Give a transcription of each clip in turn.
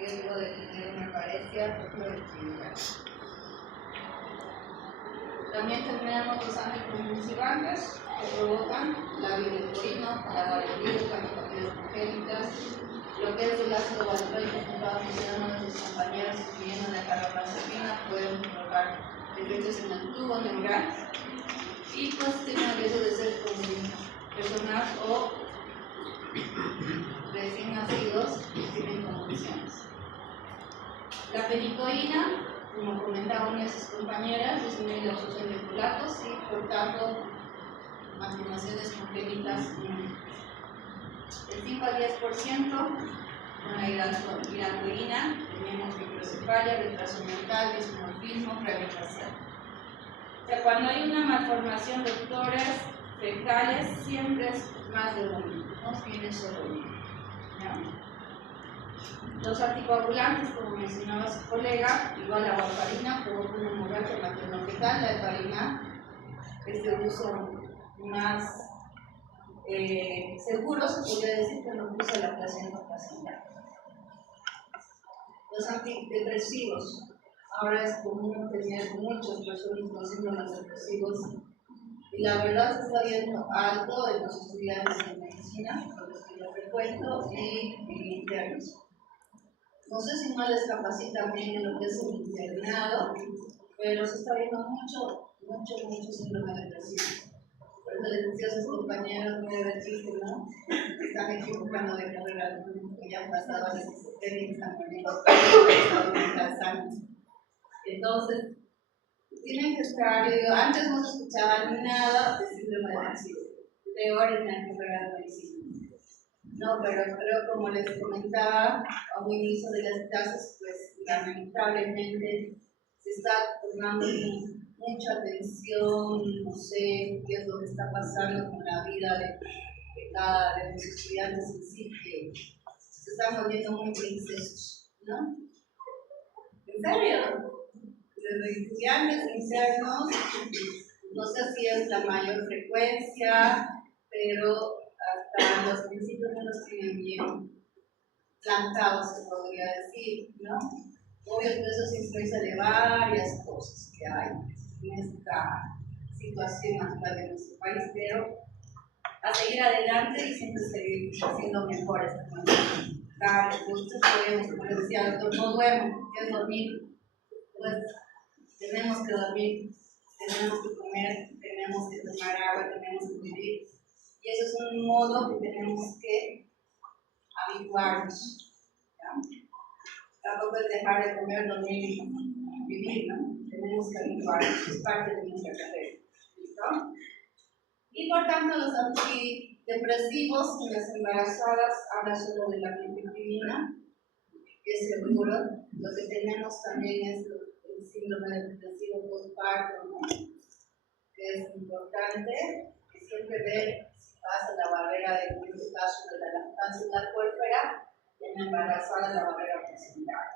riesgo de tener una carencia fertilidad. También tenemos los anticonvulsivantes que provocan la bilirruina, la valeriana, las papilas congénitas, lo que es el ácido valproico, que estaba mencionando mis compañeros, incluyendo la carbamazepina, pueden provocar efectos en el tubo neural y pues tienen el riesgo de ser personas o recién nacidos que tienen convulsiones. La penicoína, como comentaban nuestras compañeras, disminuye la absorción de folatos y por tanto malformaciones congénitas del 5 al 10%. Con la hidratoína tenemos microcefalia, retraso mental, dismorfismo, rehabilitación. O sea, cuando hay una malformación de doctores fecales, siempre es más de uno, no tiene solo uno. ¿No? Los anticoagulantes, como mencionaba su colega, igual la warfarina provoca una hemorragia materno-fetal. La heparina es de uso más seguro, se podría decir, que no usa la placenta placental. Los antidepresivos, ahora es común tener muchas personas con síndromes depresivos y la verdad se está viendo alto en los estudiantes de medicina, con los que yo frecuento, y internos. No sé si no les capacitan bien en lo que es el internado, pero se está viendo mucho síndrome depresivo. Por eso les decía a sus compañeros muy divertidos, ¿no? Están equivocando de carrera, que ya han pasado a las experiencias, están poniendo entonces, tienen que estar, antes no se escuchaba nada de síndrome depresivo, peor en la carrera de medicina. No, pero creo, como les comentaba a un inicio de las clases, pues lamentablemente se está tomando mucha atención, no sé qué es lo que está pasando con la vida de los estudiantes en sí, que se están volviendo muy princesos, ¿no? ¿En serio? Los estudiantes internos, no sé si es la mayor frecuencia, pero hasta los principios no los tienen bien plantados, se podría decir, ¿no? Obvio que eso se influencia de varias cosas que hay en esta situación actual de nuestro país, pero a seguir adelante y siempre seguir haciendo mejores. Claro, nosotros podemos, como les decía el doctor, no duermo, que es dormir, pues tenemos que dormir, tenemos que comer, tenemos que tomar agua, tenemos que vivir, y eso es un modo que tenemos que habituarnos. Tampoco es dejar de comer, dormir y vivir, ¿no? Tenemos que habituarnos, es parte de nuestra carrera. ¿Listo? Y por tanto, los antidepresivos en las embarazadas habla solo de la clomifenina, que es seguro. Lo que tenemos también es el síndrome depresivo postparto, ¿no? Que es importante, que siempre ver si pasa la barrera de, en este caso, de la lactancia en la pólvora, en la embarazada la barrera placental.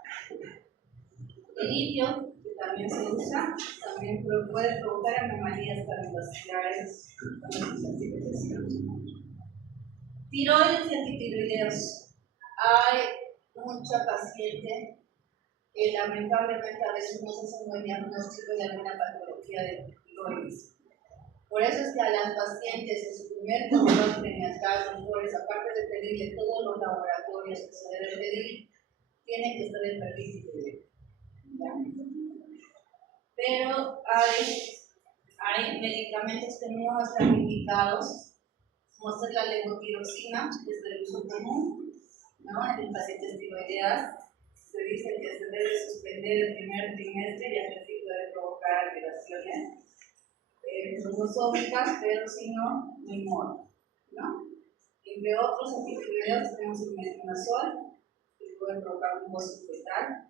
El litio, que también se usa, también puede provocar anomalías cardiovasculares con los antidepresivos. Tiroides y antitiroideos. Hay mucha paciente que lamentablemente a veces no se hace un buen diagnóstico de alguna patología de tiroides. Por eso es que a las pacientes en su primer control prenatal, doctores, aparte de pedirle todos los laboratorios que se deben pedir, tienen que estar el perfil tiroideo. Pero hay medicamentos que no están indicados, como ser la levotiroxina, que es del uso común, ¿no? En pacientes tiroideas se dice que se debe suspender el primer trimestre y así puede provocar alteraciones cromosómicas, pero si no, no inmune, ¿no? Entre otros antitiroideos tenemos el metronidazol, que puede provocar un gozo fetal,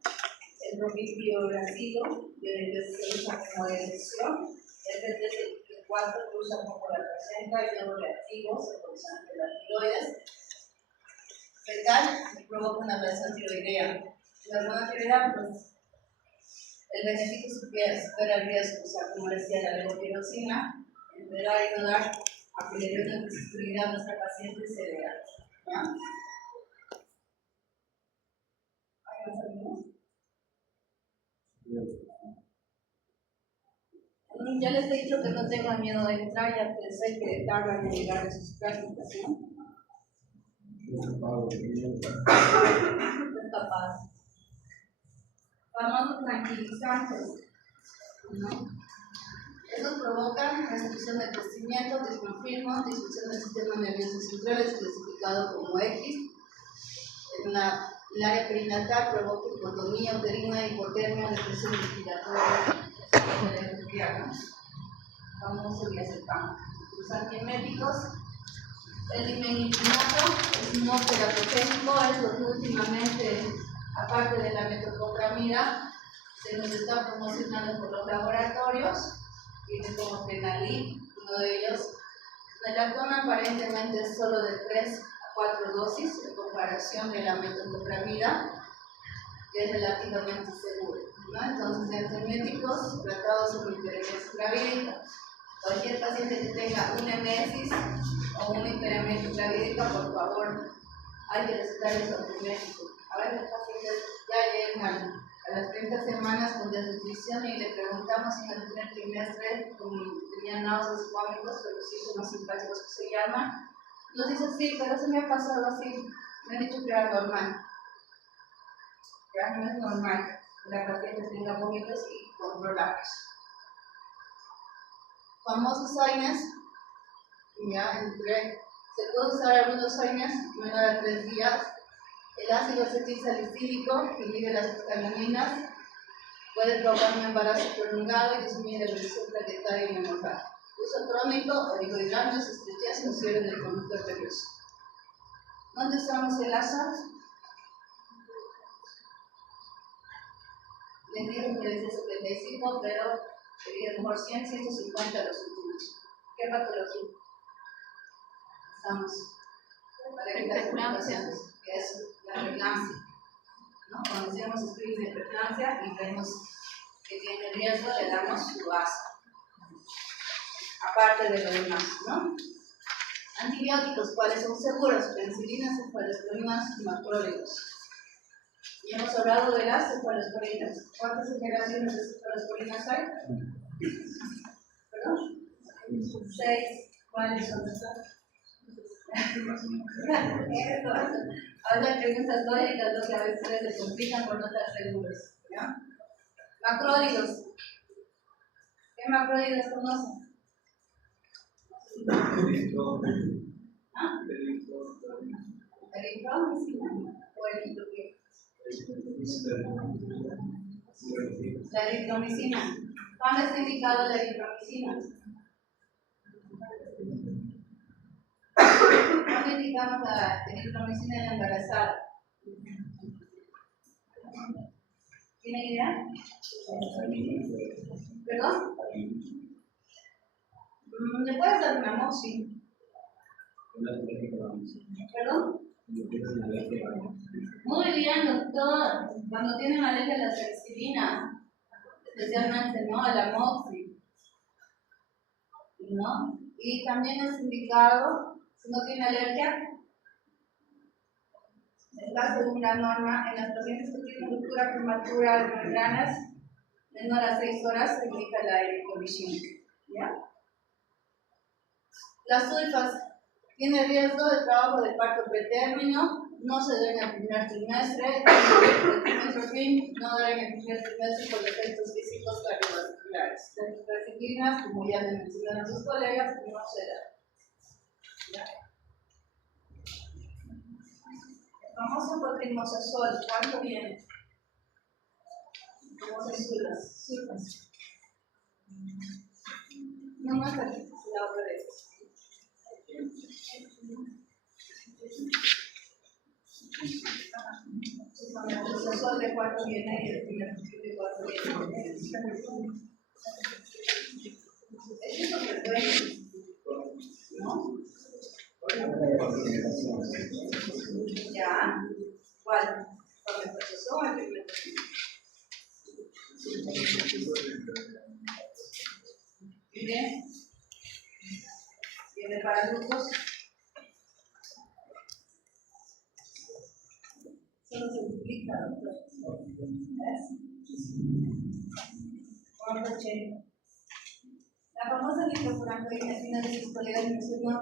el propiltioracilo, que se usa como delección, el PT4 que usa como la placenta y luego reactivos, se produce ante la tiroides. Fetal provoca una ablación tiroidea. La zona tiroidea, pues, el beneficio supera el riesgo, o sea, como decía la levotiroxina, empezar a ayudar a que le dé una accesibilidad a nuestra paciente severa. ¿Ya? Ya les he dicho que no tengan miedo de entrar, ya pensé que tardan en llegar a sus prácticas, ¿no? Capaz. Famosos tranquilizantes, ¿no? Estos provocan restricción de crecimiento, disconfirmo, disfunción del sistema nervioso central, es clasificado como X. En el área perinatal provoca hipotonía uterina, hipotermia, depresión respiratoria, famoso diazepam. Los antieméticos, el dimenicinato es no terapéutico, es lo que últimamente, aparte de la metoclopramida, se nos está promocionando por los laboratorios, tiene como Penalin, uno de ellos. Melatona aparentemente es solo de 3 a 4 dosis en comparación de la metoclopramida, que es relativamente seguro, ¿no? Entonces, antieméticos tratados con hiperemesis gravídica. Cualquier paciente que tenga una emesis o una hiperemesis gravídica, por favor, hay que recetarles antiemético. A veces los pacientes ya llegan a las 30 semanas con desnutrición y le preguntamos si en el primer trimestre tenían náuseas y vómitos, o los síntomas simpáticos que se llaman. Nos dice, sí, pero se me ha pasado así. Me han dicho que era normal. Ya no es normal que la paciente tenga vómitos y controlados. Famosos AINES, ya se puede usar algunos AINES menor a 3 días. El ácido acetilsalicílico inhibe las histamininas, puede provocar un embarazo prolongado y disminuir la evolución plaquetaria y menopausia. Uso crónico, oligohidratos, estrechez o cierre del conducto arterioso. ¿Dónde usamos el ASA? Les dije que les 75, pero sería mejor 100, 150 los últimos. ¿Qué patología? Estamos para evitar complicaciones, que es la preeclampsia, ¿no? Cuando hacemos screening de preeclampsia y vemos que tiene riesgo, le damos su ASA, aparte de lo demás, ¿no? Antibióticos, ¿cuáles son seguros? Penicilinas, cefalosporinas, macrólidos. Y hemos hablado de las cefalosporinas. ¿Cuántas generaciones de cefalosporinas hay? ¿Perdón? 6. ¿Cuáles son estas? Ahora preguntas lógicas, lo que a veces se complican por no estar seguros. ¿Ya? Macrólidos. ¿Qué macrólidos conocen? ¿Ah? Eritromicina. ¿O eritroqué? La eritromicina. ¿Cuándo está indicado la eritromicina? ¿Cuándo indicamos la eritromicina en la embarazada? ¿Tienen idea? ¿Perdón? ¿Le puedes dar una moxi? ¿Perdón? Muy bien, doctor. Cuando tienen alergia a la penicilina, especialmente, ¿no? A la moxi, ¿no? Y también es indicado, si no tiene alergia, está según la norma, en las pacientes que tienen ruptura prematura de membranas menor a 6 horas, se indica la eritromicina. ¿Ya? Las sulfas tienen riesgo de trabajo de parto pretérmino, no se deben en el primer trimestre, el trimestre fin, no deben en el primer trimestre por defectos físicos cardiovasculares. Las cloraciclinas, como ya le mencionaron sus colegas, no se dan. El famoso cotrimazole, ¿cuánto viene? Famosas sulfas. No está aquí, la otra vez. El sol de 4 viene y el primer de 4 viene. Es lo que duele, ¿no? ¿Ya? ¿Cuál? ¿Cuál me procesó o el primer? Bien. ¿Viene para adultos? Solo se duplica, doctor. ¿Ves? 480. La famosa nitrofurantoína, una de sus colegas mencionó,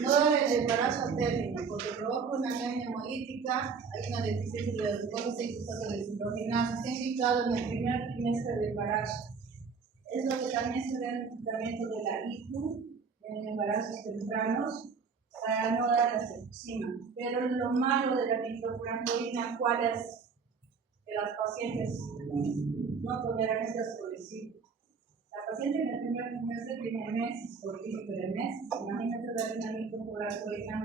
no da el embarazo a término porque provoca una anemia hemolítica, hay una deficiencia de glucosa y deshidrogenasa. Está indicado en el primer trimestre del embarazo. Es lo que también se ve en el tratamiento de la ICU en embarazos tempranos para no dar la septicemia. Pero lo malo de la nitrofurantoína, ¿cuál es? Que las pacientes no toleran este solicito. La paciente en el primer trimestre tiene meses, por ejemplo, de meses. Imagínate darle una nitrofurantoína,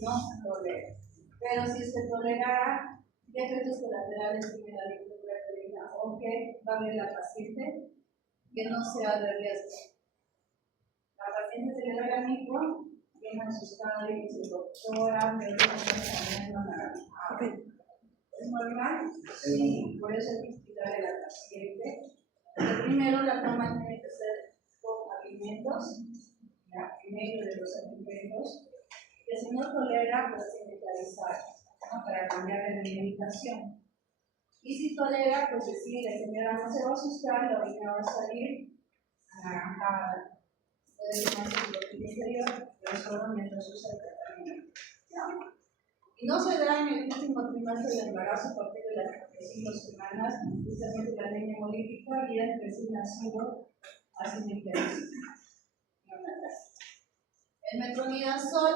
no se tolera. Pero si se tolerara, ¿qué efectos colaterales tiene la nitrofurantoína? O que va a ver la paciente que no sea de riesgo. La paciente se le da la micro, viene asustada y dice, doctora, me voy a poner naranja. ¿Es normal? Sí, por eso hay que explicarle a la paciente. Primero, la toma tiene que ser con alimentos, en medio de los alimentos, que si no tolera, pues tiene que avisar, ¿no? Para cambiar de medicación. Y si tolera, pues decirle, señora, no se va a asustar, la orina va a salir anaranjada. Puede tomarse su interior, pero solo mientras usa el tratamiento. Y no se da en el último trimestre del embarazo a partir de las 35 semanas, justamente la anemia hemolítica y el recién nacido así de el metronidazol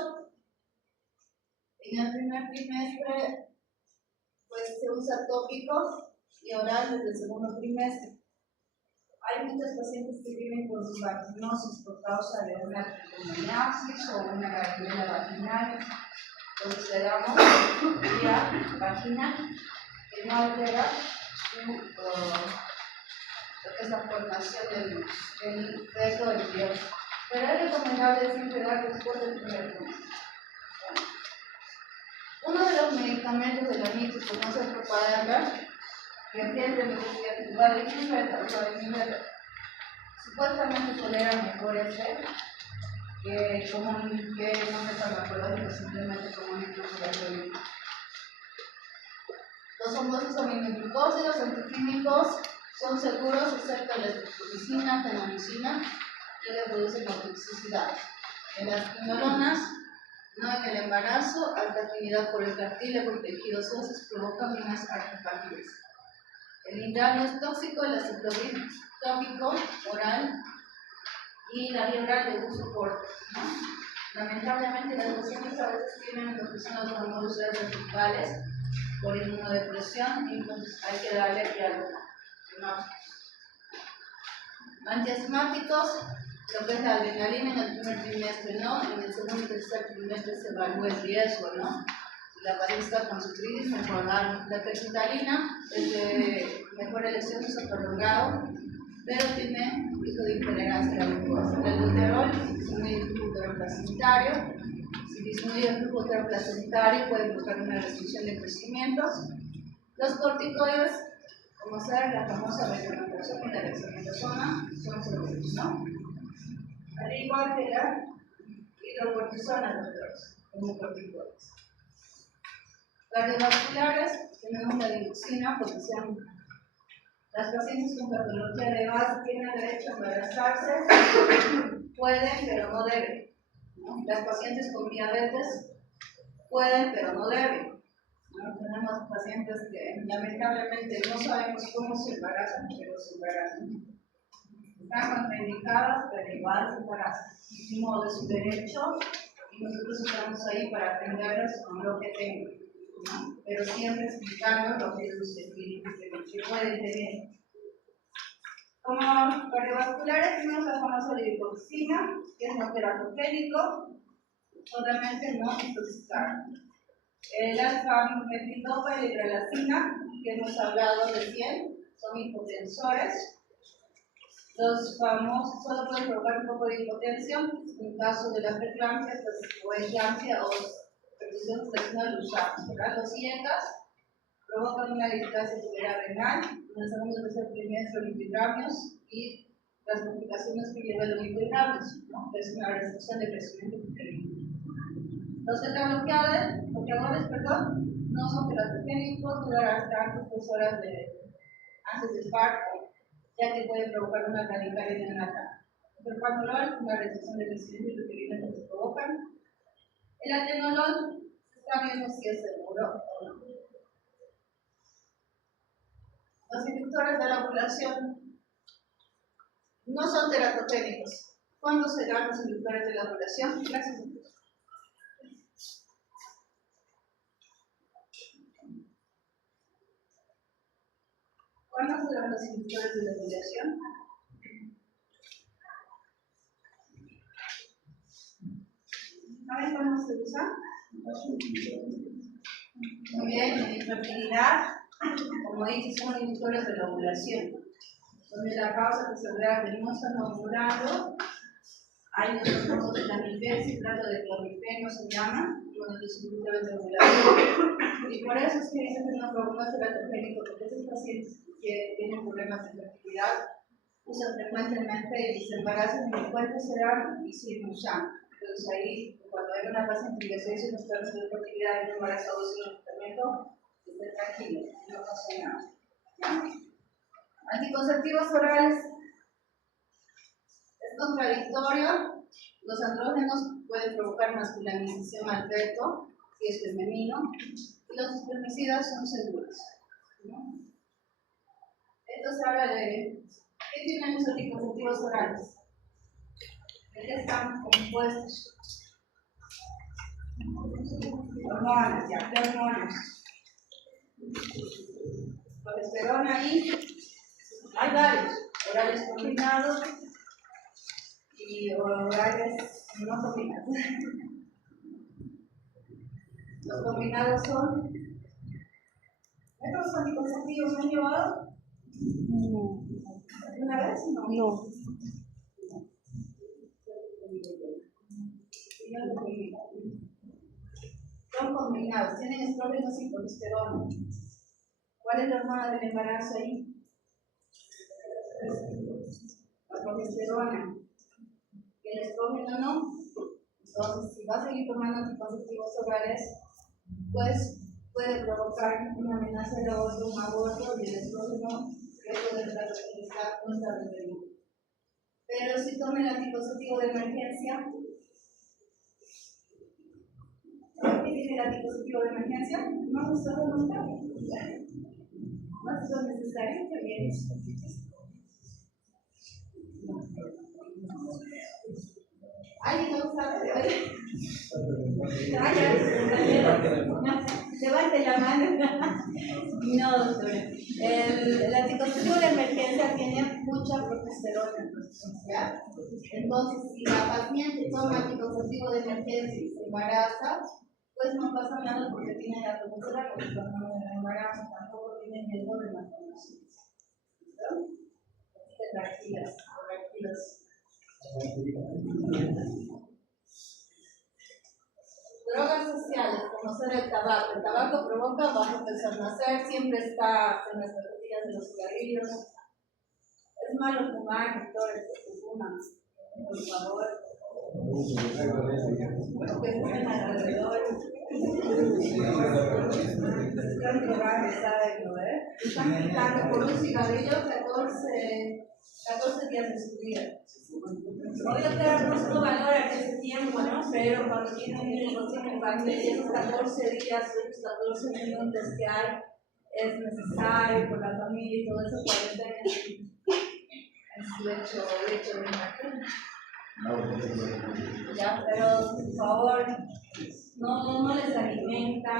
en el primer trimestre pues se usa tópico y oral desde el segundo trimestre. Hay muchos pacientes que viven con su vaginosis por causa de una pneumoniasis o una gardenia vaginal. Entonces le damos vía vaginal que no altera lo que es la formación del resto del piel. Pero es recomendable siempre dar después del primer trimestre. Uno de los medicamentos de la nitro que no se propaganda, que siempre me decía que va de inmediato, supuestamente tolera mejor que nombre farmacológico, simplemente como nitrofurantoína. Los famosos aminoglucósidos antiquímicos son seguros excepto la estreptomicina, fenomicina, que le producen toxicidad. En las quinolonas, no en el embarazo, alta actividad por el cartílago y tejidos óseos provocan unas artefacturas. El indano es tóxico, el aciclovir tópico, oral, y la vía oral de uso corto, ¿no? Lamentablemente las pacientes a veces tienen lo que son los famosos verticales por inmunodepresión y entonces hay que darle diálogo, ¿no? Antiasmáticos, lo que es la adrenalina en el primer trimestre, ¿no? En el segundo y tercer trimestre se evalúa el riesgo, ¿no? Si la paciente está con su crisis, mejorar la quercetalina, es de mejor elección uso prolongado, pero tiene riesgo de intolerancia a la glucosa. El luteol, si disminuye el flujo placentario, si disminuye el flujo placentario puede provocar una restricción de crecimientos. Los corticoides, como ser la famosa dexametasona y la dexametasona, son seguros, ¿no? Al igual que la hidrocortisona, doctores, como corticoides. Cardiovasculares, tenemos la dioxina, porque sean las pacientes con patología de base tienen derecho a embarazarse, pueden pero no deben, ¿no? Las pacientes con diabetes pueden pero no deben, ¿no? Tenemos pacientes que lamentablemente no sabemos cómo se embarazan, pero se embarazan. Están contraindicadas, pero igual se embarazan. Ni modo, es su derecho y nosotros estamos ahí para atenderlos con lo que tengan, ¿no? Pero siempre explicando los riesgos que pueden tener. Como cardiovasculares tenemos la famosa lipoxina, que es no teratogénico, solamente no intoxicante. El alfa-metidopa y la hidralacina, que hemos hablado recién, son hipotensores. Los famosos solo pueden provocar un poco de hipotencia en caso de la preeclampsia o eclampsia o perfusión estacional usada. Los IECAS provocan una displasia tubular renal, en el segundo y tercer trimestre lipidramios y las complicaciones que lleva el lipidramios, ¿no? Que es una restricción de crecimiento uterino. Los tetrabloqueadores, no son teratogénicos, duran hasta antes de 2 horas antes del parto. ya que puede provocar una radical neonatal. Por panolol, una reducción de lesiones requeridas que se provocan. El atenolol se está viendo si es seguro o no. Los inductores de la ovulación no son teratogénicos. ¿Cuándo serán los inductores de la ovulación? Gracias a Dios. ¿Cuándo serán los inductores de la ovulación? ¿Saben cuándo se usa? Muy bien, en infertilidad, como dice, son inductores de la ovulación, donde la causa que se vea que no están ovulando, hay unos casos de clamifeno, citrato de clomifeno se llama, uno de los inductores de ovulación. Y por eso es que dicen que no es teratogénico, porque esos pacientes que tienen problemas de fertilidad usan frecuentemente y se embarazan en el cuerpo cerebral y siguen usando. Entonces ahí, cuando hay una paciente que se dice los problemas de fertilidad y un embarazo sin un tratamiento, esté tranquilo, no pasa nada. Anticonceptivos orales. Es contradictorio. Los andrógenos pueden provocar masculinización al feto, si es femenino, y los espermicidas son seguros. ¿No? Entonces habla de ¿qué tienen los anticonceptivos orales? ¿De qué están compuestos? Hormonas, ya, ¿qué hormonas? Progesterona y hay varios, orales combinados y orales no combinados. Los combinados son ¿estos anticonceptivos han llevado? No. ¿Una vez? No. No. Son combinados, tienen estrógenos y progesterona. ¿Cuál es la hormona del embarazo ahí? La progesterona. El estrógeno no. Entonces, si va a seguir tomando anticonceptivos orales, pues puede provocar una amenaza de aborto, un aborto, y el estrógeno que puede estar no está requerido. Pero si toma el anticonceptivo de emergencia, ¿qué tiene el anticonceptivo de emergencia? No es solo nunca. No es necesario que viene. ¿Alguien no sabe? Levante la mano. No, doctora. El anticonceptivo de emergencia tiene mucha progesterona. ¿Ya? Entonces, si la paciente toma anticonceptivo de emergencia y se embaraza, pues no pasa nada porque tiene la progesterona, porque cuando el embarazo tampoco tiene riesgo de malformaciones. Tranquilas, tranquilas. Drogas sociales, como ser el tabaco. El tabaco provoca bajo peso al nacer, siempre está en las pastillas de los cigarrillos. Es malo fumar, doctores, que fuman. Por favor. Que fumen alrededor. Están probando, ¿saben? Están quitando por un cigarrillo 14 días de su vida. Hoy doctora no valora ese tiempo, ¿no? Pero cuando tiene un hijo, tiene familia, y esos 14 días, esos 14 minutos que hay, es necesario por la familia y todo eso para estar en su lecho de imagen. Ya, pero por favor, no les alimenta,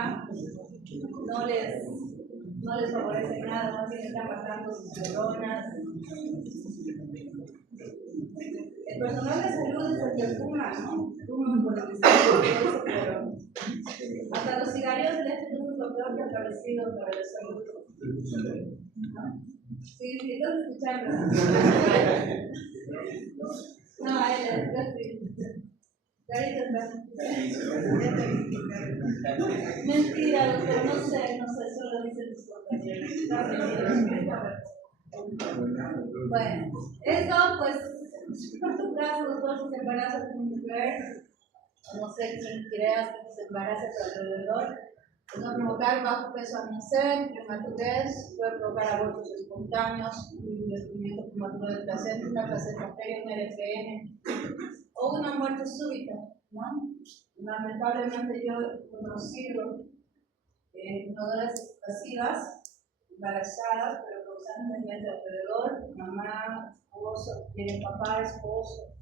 no les favorece nada, más bien están matando sus neuronas. El personal de salud es el que fuma, ¿no? Fuman por lo que sea, pero hasta los cigarrillos eléctricos es lo peor que ha aparecido para la salud. ¿No? Sí, estás escuchando. No, él sí. Mentira, doctor, no sé, solo dicen tus compañeros. Bueno, esto pues, por tu caso, doctor, se embaraza con mujer, no sé quién creas que se embaraza a tu alrededor, No provocar bajo peso al nacer, prematurez, puede provocar abortos espontáneos, un descubrimiento prematuro del placenta, una placenta estéril, un LPN, o una muerte súbita, ¿no? Lamentablemente yo he conocido donadoras pasivas, embarazadas, pero constantemente alrededor, mamá, esposo, tiene papá, esposo,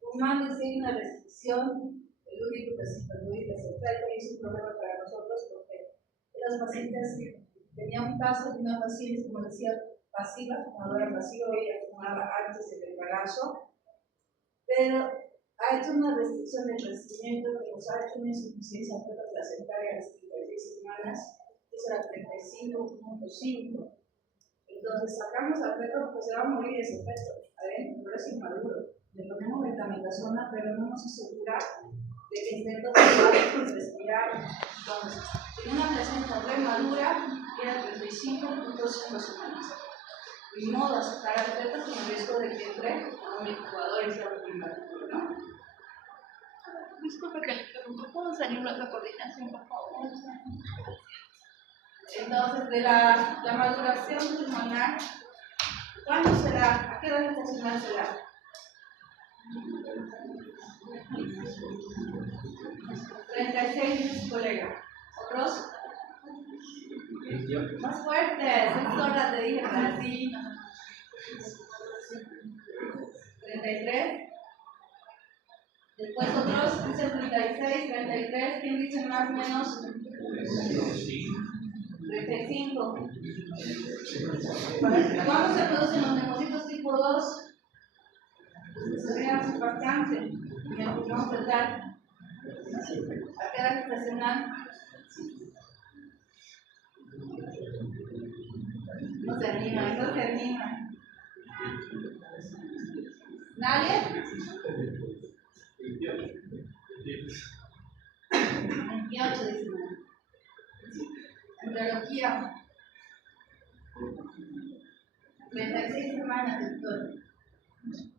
fumando sin una restricción. El único que se perjudica es el feto y es un problema para nosotros porque los pacientes tenían un caso de una paciente, como decía, pasiva, fumadora pasiva, ella fumaba antes del embarazo, pero ha hecho una restricción del crecimiento que nos ha hecho una insuficiencia placentaria a las 36 semanas, eso era 35.5. Entonces sacamos al feto porque se va a morir ese feto, adentro, pero es inmaduro. Le ponemos betametazoona, pero no nos asegura de que el feto pueda respirar. Entonces, en una placenta remadura, era 35.5 semanas. Y modo a sacar al feto con el riesgo de que entre a un incubador y sea prematuro, ¿no? Disculpe que le interrumpa, ¿puedo salir a la coordinación, por favor? Entonces, de la maduración pulmonar, ¿cuándo será? ¿A qué edad estacional será? 36, colega. ¿Otros? Más fuertes, 6 horas te dije para ti. 33. Después otros dicen 36, 33. ¿Quién dice más o menos? 35. ¿Cuándo se producen los neumocitos tipo 2? Se crean bastante en el pulmón fetal. ¿A qué edad estacional? No se anima, no se anima. ¿Nadie? 28, dice. Embriología. 36 semanas, doctor.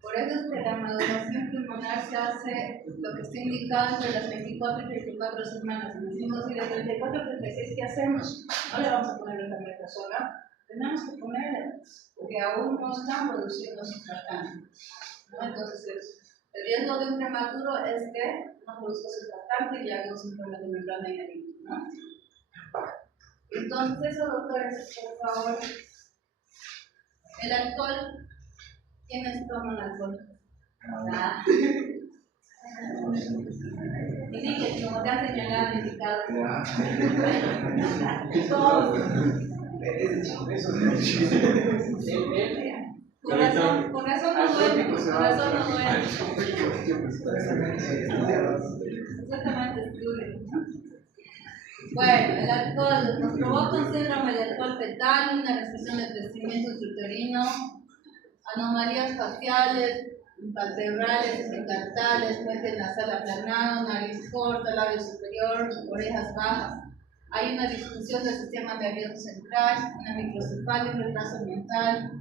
Por eso es que la maduración pulmonar se hace lo que está indicado entre las 24 y 34 semanas. Decimos, si de 34 a 36, ¿qué hacemos? No le vamos a poner betametazoona, tenemos que ponerle, porque aún no están produciendo surfactante. ¿No? Entonces, el riesgo de un prematuro es que no produzca surfactante y haga un síndrome de membrana inherente, ¿no? Entonces, eso, doctores, por favor. El alcohol. ¿Quiénes toman alcohol? Nada. Dicen que como te han señalado, indicado. Corazón no duele. Corazón no duele. Exactamente, estudio. Bueno, el alcohol nos provoca un síndrome de alcohol fetal, una restricción del crecimiento intrauterino, anomalías faciales, palpebrales, encantales, puente nasal aplanado, nariz corta, labio superior, orejas bajas. Hay una disfunción del sistema nervioso central, una microcefalia, un retraso mental,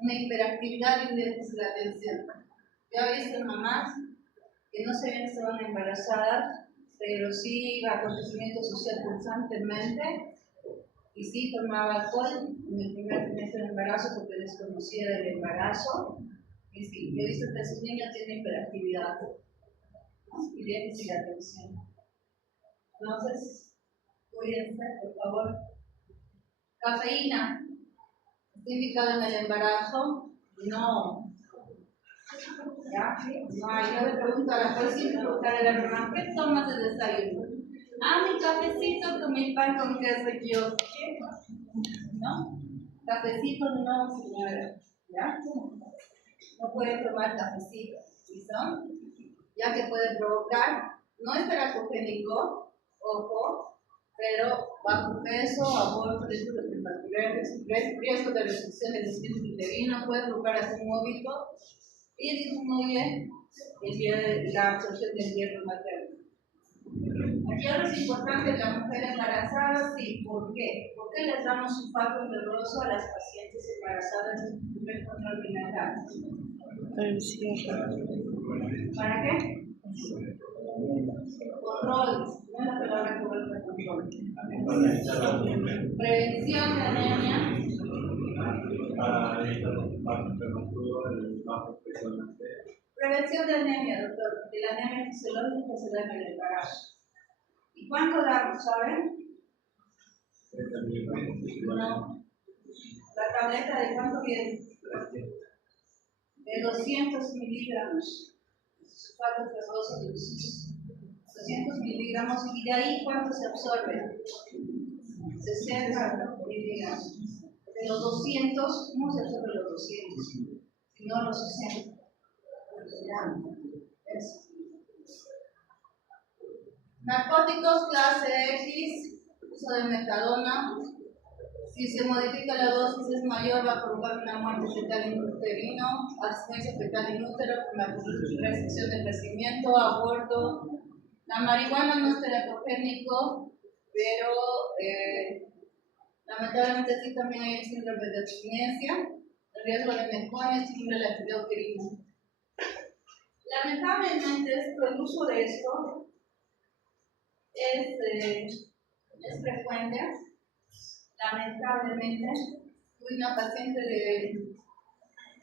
una hiperactividad y un déficit de atención. Yo he visto mamás que no sabían que estaban embarazadas, pero sí iba a acontecimiento social constantemente y sí tomaba alcohol en el primer trimestre del embarazo porque desconocía del embarazo. Y sí, yo he visto que sus niños tienen hiperactividad, ¿no? Y déficit de atención. Entonces, cuídense, por favor. Cafeína. ¿Está indicado en el embarazo? No. ¿Ya? No, yo le pregunto a la policía, preguntar a la mamá, ¿qué tomas de desayuno? Ah, mi cafecito con mi pan con queso y yo. ¿Qué? ¿No? Cafecito no, señora. ¿Ya? No pueden tomar cafecito. ¿Listo? Ya que puede provocar, no es terapogénico, ojo, pero bajo peso, aborto, riesgo de prematurez, riesgo de restricción del sistema uterino, puede provocar hasta un vómito y disminuye la absorción del hierro materno. Aquí ahora es importante la mujer embarazada, sí, ¿por qué? ¿Por qué les damos sulfato ferroso a las pacientes embarazadas en su primer control prenatal? ¿Para qué? Control, no es la palabra correcta, control. Prevención de anemia. Prevención de anemia, doctor. De la anemia fisiológica se da en el embarazo. ¿Y cuánto damos, saben? No. La tableta de cuánto viene? De 200 miligramos. Sulfato ferroso de 200 miligramos. ¿Y de ahí cuánto se absorbe? 60 miligramos. De los 200, ¿cómo se absorbe los 200? Si no los 60. Eso. Narcóticos clase X, uso de metadona. Si se modifica la dosis es mayor, va a provocar una muerte fetal intrauterino, abstinencia fetal inútero, restricción de crecimiento, aborto. La marihuana no es teratogénico, pero lamentablemente sí también hay síndrome de abstinencia, el riesgo de mejora estimula la actividad uterina. Lamentablemente el uso de esto es frecuente. Lamentablemente, tuve una paciente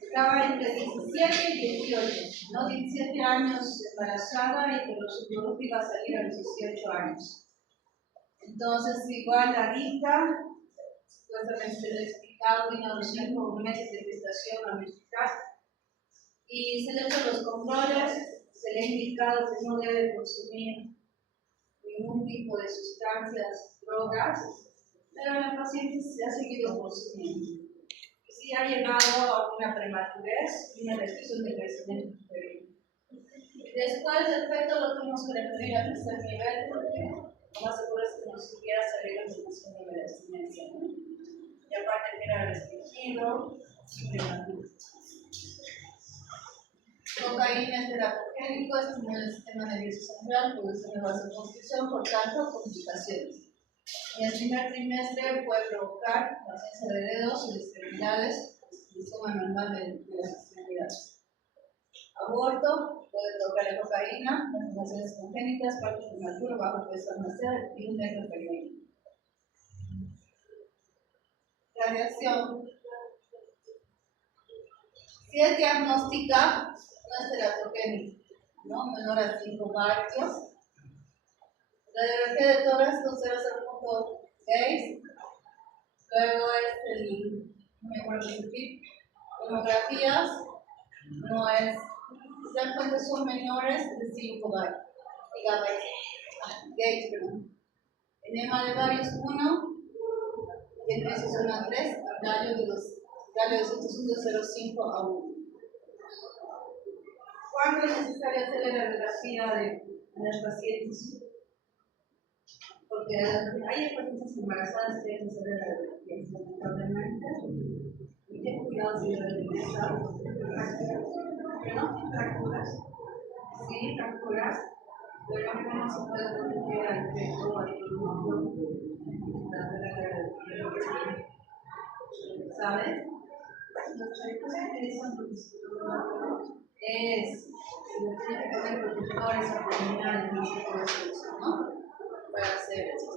estaba entre 17 y 18, ¿no? 17 años embarazada y que su producto iba a salir a los 18 años. Entonces, igual la rica, supuestamente se le ha explicado, vino a los 5 meses de gestación al hospital y se le ha hecho los controles, se le ha indicado que no debe consumir ningún tipo de sustancias, drogas, pero la paciente se ha seguido consumiendo. Y si ha llegado a una prematurez y una restricción de crecimiento uterino. Después del feto lo tuvimos que referir al tercer nivel porque lo más seguro es que nos hubiera salido en un segundo de abstinencia, ¿no? Y aparte que era restringido y prematuro. Cocaína es teratogénico, estimula el sistema nervioso central, produce una vasoconstricción, por tanto, complicaciones. En el primer trimestre puede provocar ausencia de dedos y de extremidades, distribución anormal de las extremidades. Aborto puede provocar la cocaína, malformaciones congénitas, parto prematuro, bajo peso al nacer y un negro pequeño. La reacción. Si es diagnóstica, no es teratogénica, ¿no? Menor a 5 vatios. La DRG de tórax con 0,6. Luego es no me acuerdo de qué. Tomografías no es. Si dan cuenta son menores de 5 gauge, perdón. Enema de varios 1, diagnosis 1 a 3, gallo de 0,5 a 1. ¿Cuándo es necesario hacer la radiografía de las pacientes? Porque hay pacientes embarazadas que deben hacer la radiografía, lamentablemente. Y ten cuidado si deben utilizar fracturas. Sí, fracturas. Pero no se puede proteger al feto o al pulmón para hacer la radiografía. ¿Sabes? Los chicos que utilizan tiene que poner protectores abdominales, ¿no? Para hacer esto.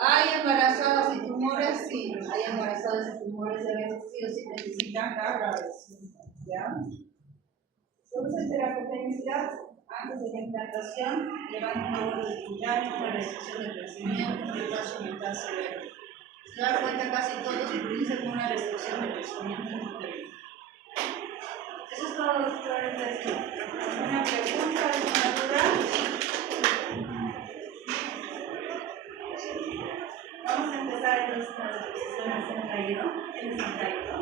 ¿Hay embarazadas y tumores? Sí, hay embarazadas y tumores, a veces sí o sí necesitan cargas, ¿ya? Entonces, terapogenicidad antes de la implantación, llevando un lóbulo reticular, una restricción de crecimiento, un retraso mental severo. Se da cuenta casi todos utilizan una restricción de crecimiento uterino. Eso es todo, doctor. ¿Alguna pregunta, alguna duda? Vamos a empezar entonces con las exposiciones en caído. ¿Quiénes han caído?